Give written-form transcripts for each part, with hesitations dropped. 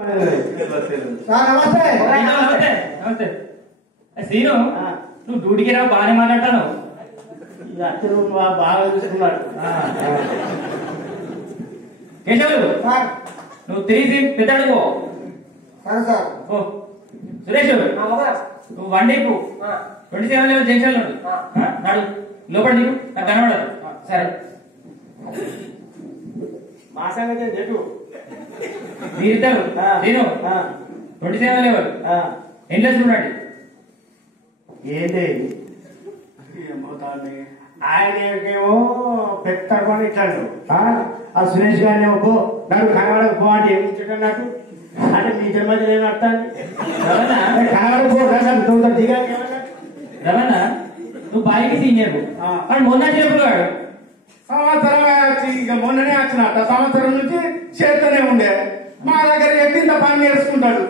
నమస్తే నమస్తే నమస్తే శ్రీను నువ్వు డ్యూటీకి రావు బాగానే మాట్లాడతాను అతను బాగా చూసుకున్నాడు కేశవులు నువ్వు తిరిగి పెద్దాడుకో సరే సార్ ఓ సురేష్ నువ్వు వండేపు 27 లెవెల్ జంక్షన్ నాడు లోపల నీకు నాకు కనబడదు సరే మా సంగతి చెట్టు మీరిద్దరు నేను 27 లెవెల్ ఎండ్లెస్ ఉండండి ఏంటి ఆయనేమో పెద్ద పని ఇట్లాడు ఆ సురేష్ గారిని ఏమో పో నాకు కనబడకు పో అంటే ఏమి ఇచ్చాడు నాకు అంటే మీ జన్మది నేను అర్థాన్ని కనబడకు పో నాకు దిగాలి రమణ నువ్వు బాయికి సీనియర్ వాడు మొన్న చెప్పాడు సంవత్సరం ఇక మొన్ననే వచ్చినట్ట సంవత్సరం నుంచి చేస్తూనే ఉండే మా దగ్గర ఎత్తి ఇంత పని నేర్చుకుంటాడు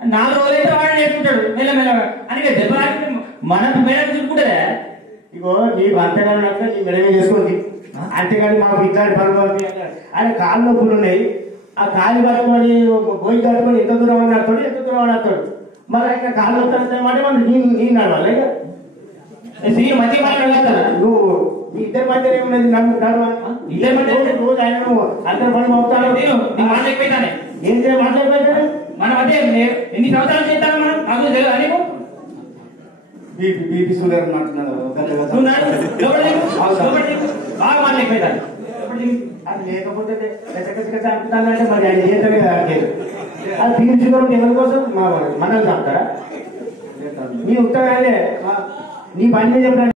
4 రోజులైతే వాడు నేర్చుకుంటాడు మెల్లమెల్ల అని దెబ్బ మన మేడం చూసుకుంటుందా ఇగో నీకు అంతేగాని నీ మెడమే చేసుకోండి అంతేగాని మాకు ఇట్లాంటి పనులు ఆయన కాళ్ళు నొప్పులు ఉన్నాయి ఆ కాలు కట్టుకొని గోయి కట్టుకొని ఎంత దూరం అని ఆడతాడు ఎంత దూరం అని ఆడతాడు మరి ఆయన కాళ్ళు నొప్పులు మాట మనం నేను నడవాలి సీనియర్ మంచిగా మాట్లాడగలుగుతారా నువ్వు మీ ఇద్దరి మధ్య ఏమున్నది ఇద్దరి మధ్య రోజు ఆయన నువ్వు అందరి పని అవుతాడు నేను నీ మాట ఎక్కువైతానే ఏం చేయాలి మాట్లాడతాడు మన మధ్య ఎన్ని సంవత్సరాలు చేస్తాను మనం నాకు తెలియదు అని బీపీ షుగర్ అంటున్నాడు నువ్వు నాడు లోపల బాగా మాట ఎక్కువైతాను అది లేకపోతే అనుకుంటానంటే మరి ఆయన చేతనే కదా అది తీర్చుకోవడం ఎవరి కోసం మనల్ని చంపుతారా నీ ఉత్తరాలే నీ పని చెప్పిన